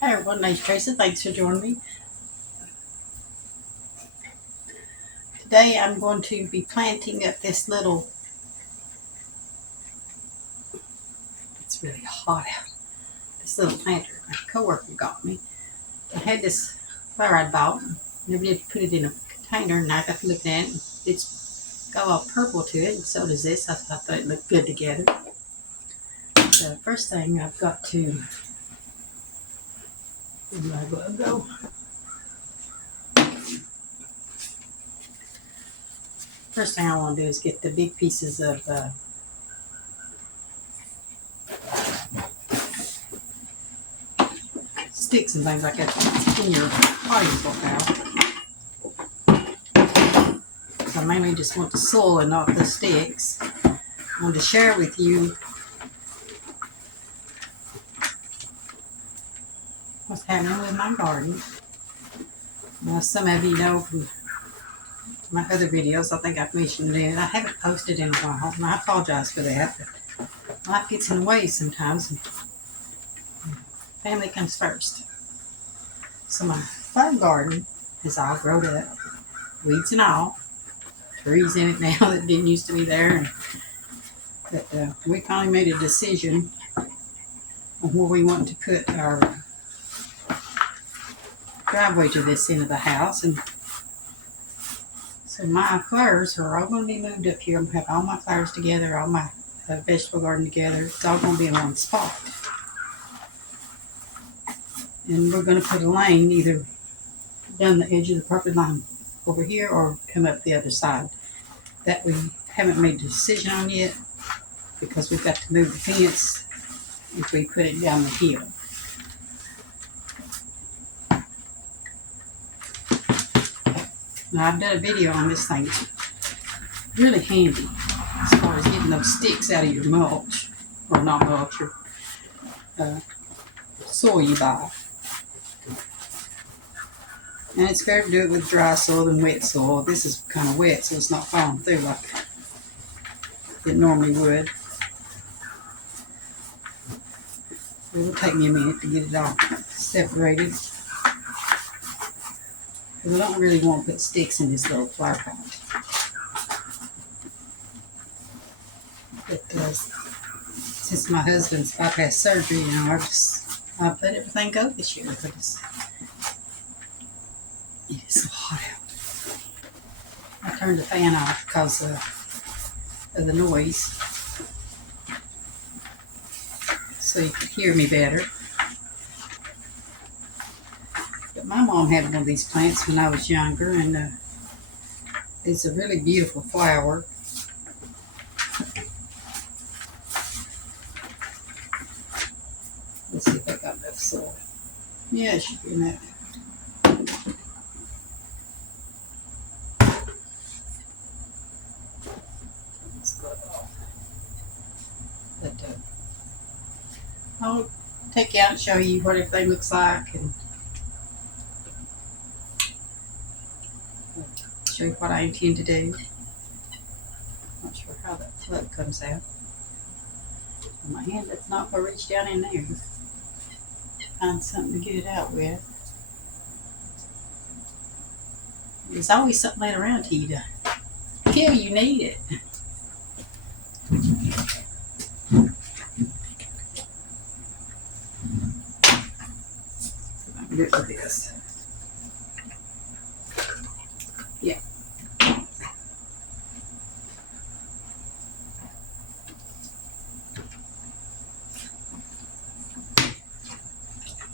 Hey everyone, nice Tracy. Thanks for joining me. Today I'm going to be planting up this little, it's really hot out, this little planter my coworker got me. I had this flower I'd bought, never did put it in a container, and I got to look at it. It's got all purple to it, and so does this. I thought it looked good together. The first thing I've got to, where do I go? First thing I want to do is get the big pieces of sticks and things like that in your potting book out. I mainly just want the soil and not the sticks. I want to share with you what's happening with my garden. Now, some of you know from my other videos, I think I've mentioned it. I haven't posted in a while, and I apologize for that. But life gets in the way sometimes, and family comes first. So my farm garden is all grown up, weeds and all. Trees in it now that didn't used to be there. But we finally made a decision on where we want to put our driveway to this end of the house, and so my flowers are all going to be moved up here. I'm going to have all my flowers together, all my vegetable garden together. It's all going to be in one spot. And we're going to put a lane either down the edge of the property line over here or come up the other side. That we haven't made a decision on yet because we've got to move the fence if we put it down the hill. Now I've done a video on this thing. It's really handy as far as getting those sticks out of your mulch, or not mulch, your soil you buy. And it's better to do it with dry soil than wet soil. This is kind of wet, so it's not falling through like it normally would. It will take me a minute to get it all separated. Because I don't really want to put sticks in this little flower pot. But since my husband's bypass surgery, I've let everything go this year because it is so hot out. I turned the fan off because of the noise, so you could hear me better. But my mom had one of these plants when I was younger, and it's a really beautiful flower. Let's see if I got enough soil. Yeah, it should be enough. But I'll take you out and show you what everything looks like, and show you what I intend to do. Not sure how that plug comes out. My hand does not go reach down in there. Find something to get it out with. There's always something laying around to you to feel you need it. I'm good with this. Yeah.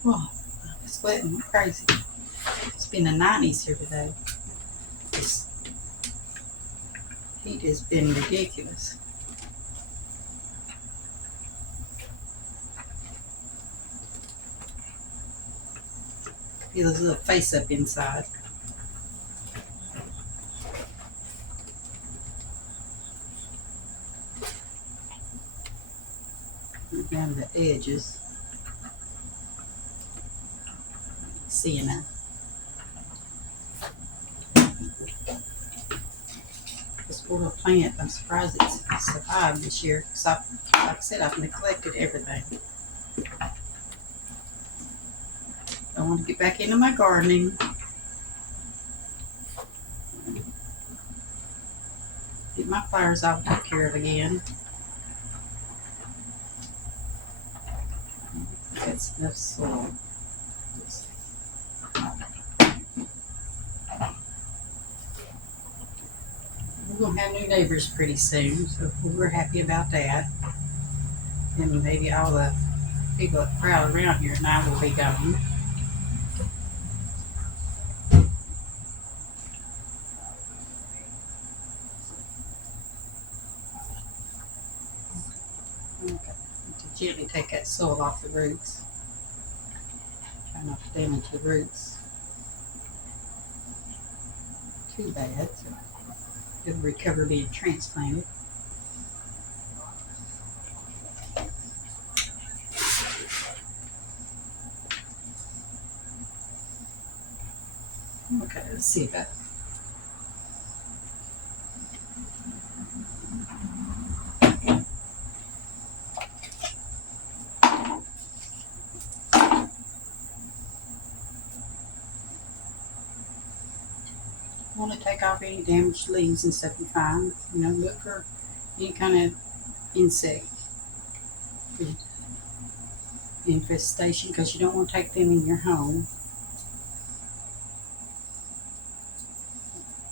Oh, I'm sweating like crazy. It's been the 90s here today. This heat has been ridiculous. Feel his little face up inside. Down the edges. Seeing that. This little plant, I'm surprised it's survived this year. Because like I said, I've neglected everything. I want to get back into my gardening. Get my flowers all took care of again. That's enough soil. We're going to have new neighbors pretty soon, so we're happy about that. And maybe all the people that crowd around here now will be gone. Okay. To gently take that soil off the roots. Try not to damage the roots too bad, so it'll recover being transplanted. Okay, let's see that. Want to take off any damaged leaves and stuff you find. You know, look for any kind of insect infestation because you don't want to take them in your home.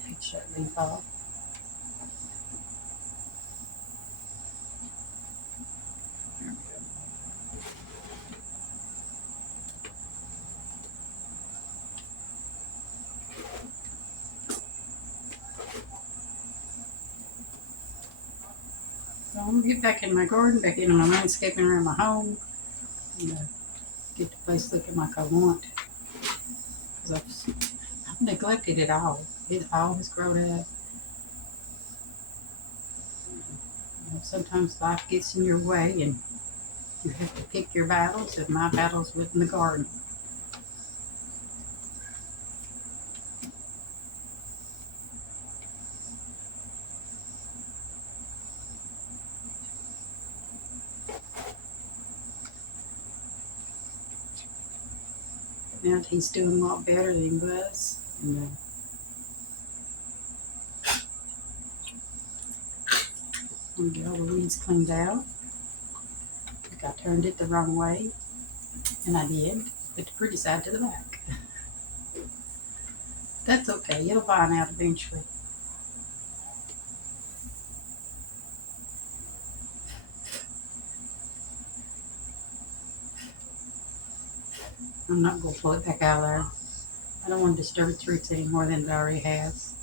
Take that leaf off. So I'm going to get back in my garden, back into my landscaping around my home, and get the place looking like I want. Because I've neglected it all. It all has grown up. You know, sometimes life gets in your way and you have to pick your battles, and my battles within the garden. Now he's doing a lot better than he was. And, I'm gonna get all the weeds cleaned out. I think I turned it the wrong way, and I did. Put the pretty side to the back. That's okay. It'll vine out eventually. I'm not going to pull it back out of there. I don't want to disturb its roots any more than it already has.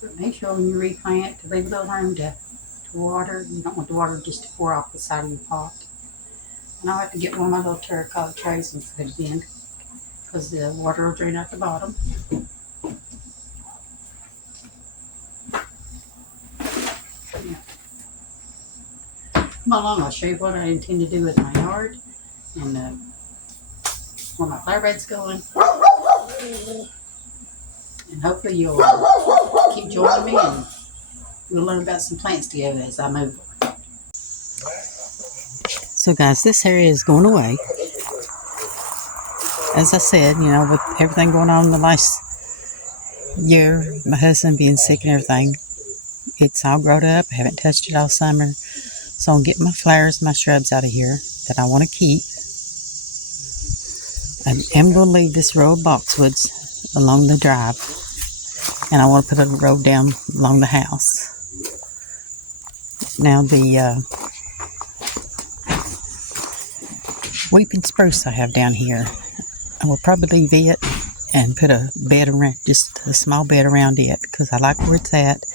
But make sure when you replant to leave a little room to water. You don't want the water just to pour off the side of your pot. And I'll have to get one of my little terracotta trays and put it in because the water will drain out the bottom. Yeah. Come along, I'll show you what I intend to do with my yard and where my flower bed's going. And hopefully you'll keep joining me and we'll learn about some plants together as I move on. So guys, this area is going away. As I said, you know, with everything going on in the last year, my husband being sick and everything, it's all grown up. I haven't touched it all summer. So I'm getting my flowers, my shrubs out of here that I want to keep. I am going to leave this row of boxwoods along the drive. And I want to put a row down along the house. Now the weeping spruce I have down here, I will probably leave it and put a bed around, just a small bed around it because I like where it's at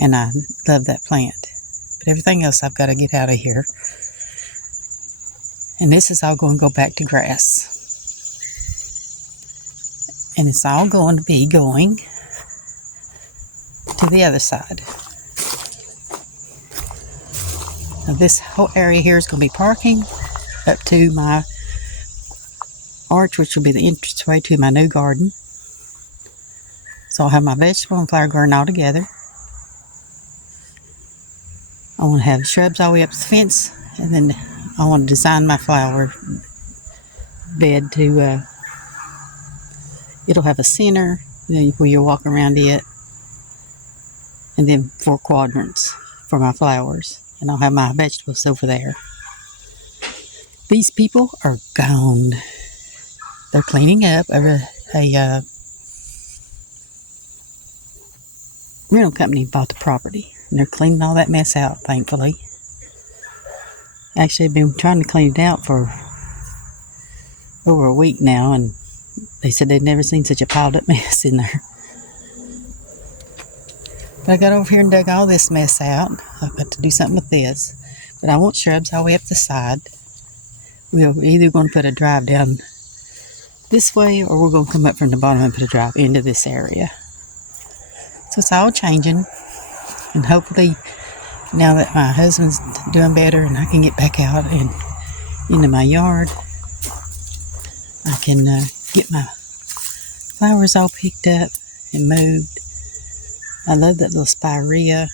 and I love that plant. But everything else I've got to get out of here. And this is all going to go back to grass. And it's all going to be going to the other side. Now this whole area here is going to be parking up to my arch, which will be the entranceway to my new garden. So I'll have my vegetable and flower garden all together. I want to have shrubs all the way up to the fence, and then I want to design my flower bed to, it'll have a center where you walk around it, and then 4 quadrants for my flowers. And I'll have my vegetables over there. These people are gone. They're cleaning up. A rental company bought the property, and they're cleaning all that mess out, thankfully. Actually, I've been trying to clean it out for over a week now, and they said they'd never seen such a piled up mess in there. But I got over here and dug all this mess out. I've got to do something with this. But I want shrubs all the way up the side. We're either going to put a drive down this way, or we're going to come up from the bottom and put a drive into this area. So it's all changing. And hopefully, now that my husband's doing better and I can get back out and into my yard, I can get my flowers all picked up and moved. I love that little spirea.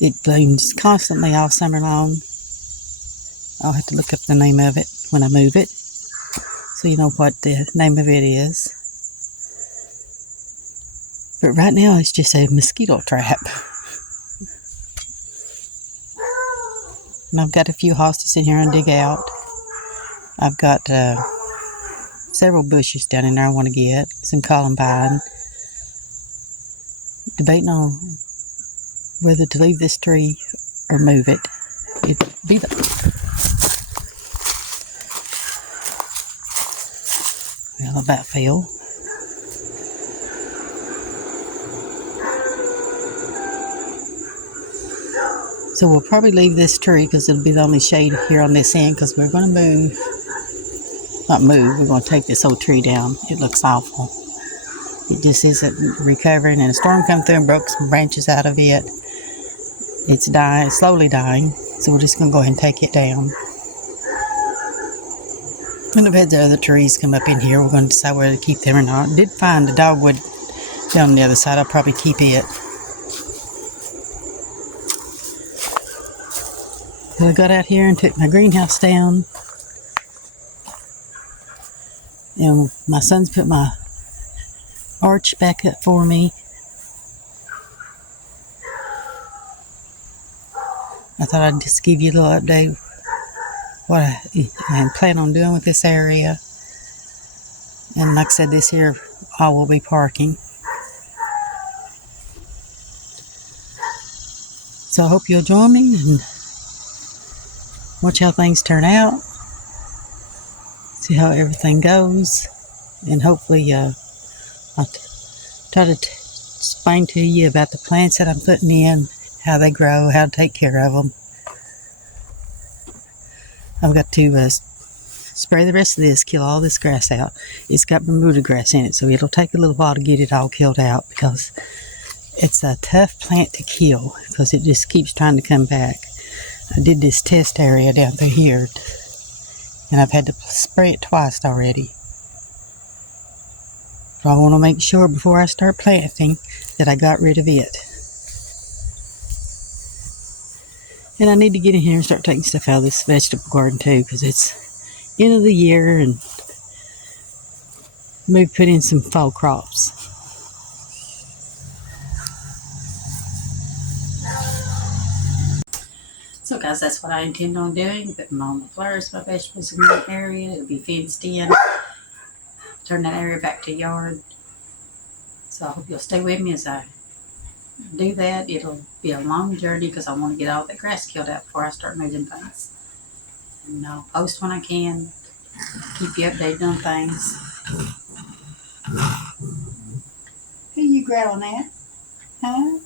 It blooms constantly all summer long. I'll have to look up the name of it when I move it, so you know what the name of it is. But right now it's just a mosquito trap. And I've got a few hostas in here and dig out. I've got several bushes down in there I want to get. Some columbine. Debating on whether to leave this tree or move it. It'd be the... Well, about fell. So we'll probably leave this tree because it'll be the only shade here on this end, because we're going to move. Not move, we're going to take this whole tree down. It looks awful. It just isn't recovering, and a storm come through and broke some branches out of it. It's dying, slowly dying, so we're just going to go ahead and take it down. And I've had the other trees come up in here. We're going to decide whether to keep them or not. I did find the dogwood down on the other side. I'll probably keep it. I got out here and took my greenhouse down. And my son's put my arch back up for me. I thought I'd just give you a little update what I plan on doing with this area. And like I said, this here all will be parking. So I hope you'll join me and watch how things turn out. See how everything goes. And hopefully I'll try to explain to you about the plants that I'm putting in, how they grow, how to take care of them. I've got to spray the rest of this, kill all this grass out. It's got Bermuda grass in it, so it'll take a little while to get it all killed out, because it's a tough plant to kill because it just keeps trying to come back. I did this test area down through here, and I've had to spray it twice already. But I want to make sure before I start planting that I got rid of it. And I need to get in here and start taking stuff out of this vegetable garden too, because it's end of the year, and maybe put in some fall crops. So guys, that's what I intend on doing. Putting all my flowers, my vegetables in that area. It'll be fenced in. Turn that area back to yard. So I hope you'll stay with me as I do that. It'll be a long journey because I want to get all that grass killed out before I start moving things. And I'll post when I can. Keep you updated on things. Who you growling at? Huh?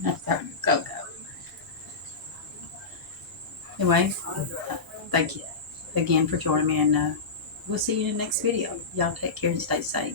That's our Coco. Anyway, thank you again for joining me, and we'll see you in the next video. Y'all take care and stay safe.